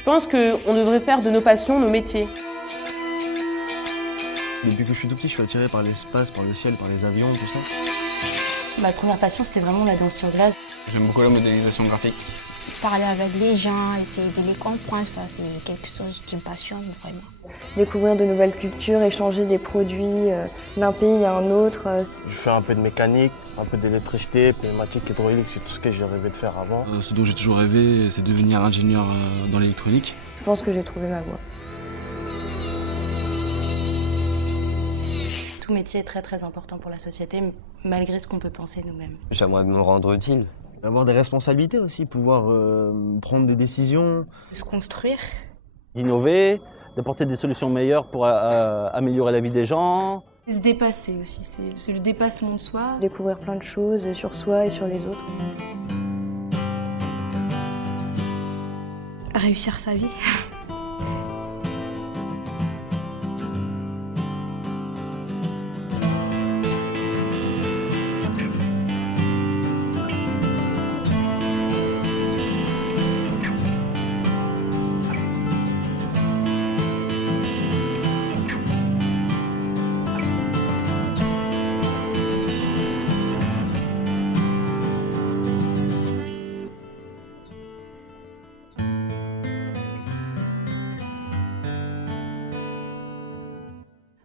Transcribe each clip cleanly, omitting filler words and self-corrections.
Je pense qu'on devrait faire de nos passions nos métiers. Depuis que je suis tout petit, je suis attiré par l'espace, par le ciel, par les avions, tout ça. Ma première passion, c'était vraiment la danse sur glace. J'aime beaucoup la modélisation graphique. Parler avec les gens, essayer de les comprendre, ça c'est quelque chose qui me passionne vraiment. Découvrir de nouvelles cultures, échanger des produits d'un pays à un autre. Je fais un peu de mécanique, un peu d'électricité, pneumatique, hydraulique, c'est tout ce que j'ai rêvé de faire avant. Ce dont j'ai toujours rêvé, c'est devenir ingénieur dans l'électronique. Je pense que j'ai trouvé ma voie. Tout métier est très très important pour la société, malgré ce qu'on peut penser nous-mêmes. J'aimerais me rendre utile. Avoir des responsabilités aussi, pouvoir prendre des décisions. Se construire. Innover, d'apporter des solutions meilleures pour améliorer la vie des gens. Se dépasser aussi, c'est le dépassement de soi. Découvrir plein de choses sur soi et sur les autres. Réussir sa vie.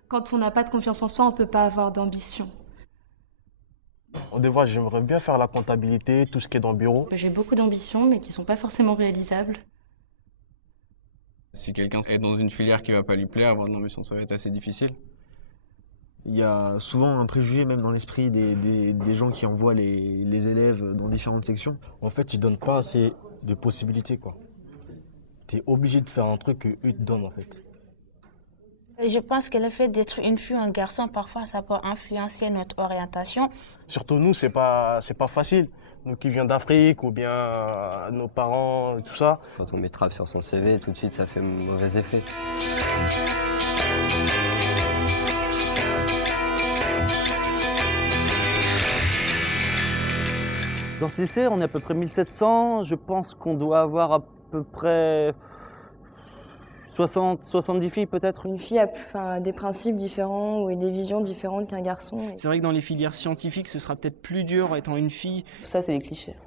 Quand on n'a pas de confiance en soi, on ne peut pas avoir d'ambition. Au départ, j'aimerais bien faire la comptabilité, tout ce qui est dans le bureau. J'ai beaucoup d'ambitions, mais qui ne sont pas forcément réalisables. Si quelqu'un est dans une filière qui ne va pas lui plaire, avoir une ambition, ça va être assez difficile. Il y a souvent un préjugé, même dans l'esprit des gens qui envoient les élèves dans différentes sections. En fait, ils ne donnent pas assez de possibilités, quoi. Tu es obligé de faire un truc qu'eux te donnent, en fait. Je pense que le fait d'être une fille ou un garçon, parfois, ça peut influencer notre orientation. Surtout nous, c'est pas facile. Nous qui viens d'Afrique ou bien nos parents, tout ça. Quand on met trappe sur son CV, tout de suite, ça fait mauvais effet. Dans ce lycée, on est à peu près 1700. Je pense qu'on doit avoir à peu près 70 filles peut-être. Une fille a des principes différents ou des visions différentes qu'un garçon. C'est vrai que dans les filières scientifiques, ce sera peut-être plus dur étant une fille. Tout ça, c'est des clichés.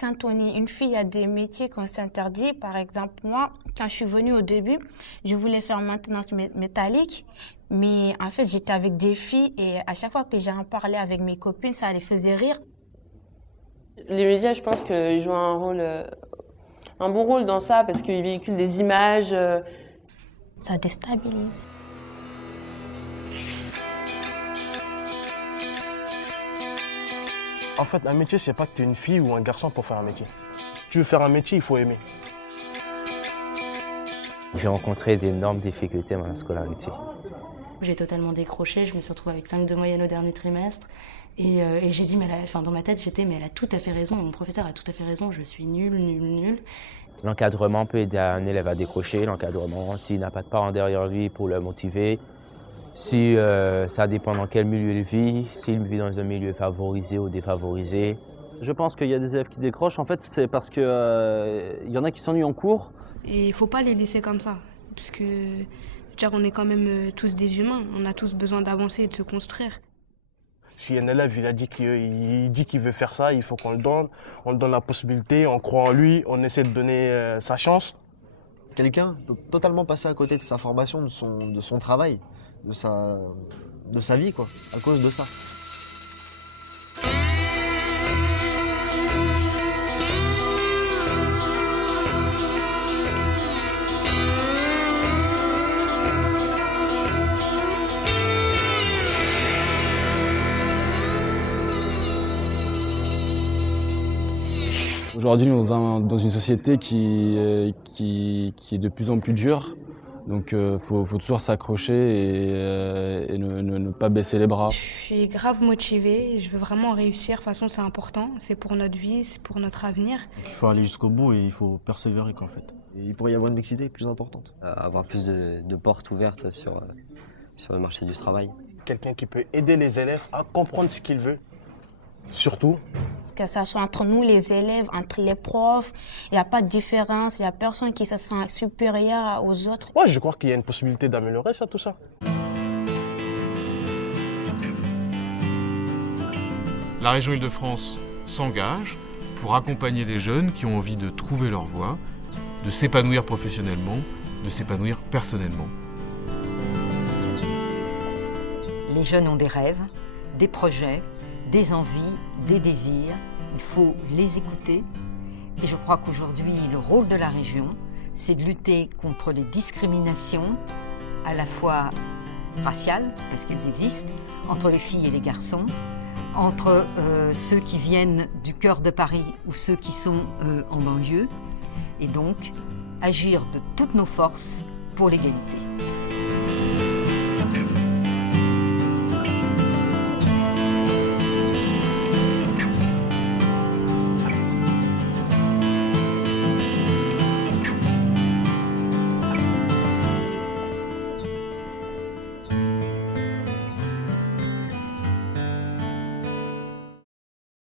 Quand on est une fille, il y a des métiers qu'on s'interdit. Par exemple, moi, quand je suis venue au début, je voulais faire maintenance métallique. Mais en fait, j'étais avec des filles et à chaque fois que j'en parlais avec mes copines, ça les faisait rire. Les médias, je pense qu'ils jouent un bon rôle dans ça parce qu'ils véhiculent des images. Ça déstabilise. En fait, un métier, c'est pas que tu es une fille ou un garçon pour faire un métier. Si tu veux faire un métier, il faut aimer. J'ai rencontré d'énormes difficultés dans la scolarité. J'ai totalement décroché, je me suis retrouvée avec 5 de moyenne au dernier trimestre. Et j'ai dit, dans ma tête, mais elle a tout à fait raison, mon professeur a tout à fait raison, je suis nulle. L'encadrement peut aider un élève à décrocher, l'encadrement, s'il n'a pas de parents derrière lui pour le motiver. Si ça dépend dans quel milieu il vit, s'il vit dans un milieu favorisé ou défavorisé. Je pense qu'il y a des élèves qui décrochent, en fait, c'est parce qu'il y en a qui s'ennuient en cours. Et il ne faut pas les laisser comme ça, parce que on est quand même tous des humains, on a tous besoin d'avancer et de se construire. Si un élève il dit qu'il veut faire ça, il faut qu'on le donne. On lui donne la possibilité, on croit en lui, on essaie de donner sa chance. Quelqu'un peut totalement passer à côté de sa formation, de son travail, de sa vie, quoi, à cause de ça. Aujourd'hui, nous sommes dans une société qui est de plus en plus dure. Donc faut toujours s'accrocher et ne pas baisser les bras. Je suis grave motivée, je veux vraiment réussir, de toute façon c'est important, c'est pour notre vie, c'est pour notre avenir. Donc, il faut aller jusqu'au bout et il faut persévérer en fait. Et il pourrait y avoir une mixité plus importante. Avoir plus de portes ouvertes sur le marché du travail. Quelqu'un qui peut aider les élèves à comprendre ce qu'ils veulent Surtout, que ça soit entre nous les élèves, entre les profs, il n'y a pas de différence, il n'y a personne qui se sent supérieur aux autres. ouais, je crois qu'il y a une possibilité d'améliorer ça, tout ça. La région Île-de-France s'engage pour accompagner les jeunes qui ont envie de trouver leur voie, de s'épanouir professionnellement, de s'épanouir personnellement. Les jeunes ont des rêves, des projets, des envies, des désirs. Il faut les écouter. Et je crois qu'aujourd'hui, le rôle de la région, c'est de lutter contre les discriminations, à la fois raciales, parce qu'elles existent, entre les filles et les garçons, entre ceux qui viennent du cœur de Paris ou ceux qui sont en banlieue, et donc agir de toutes nos forces pour l'égalité.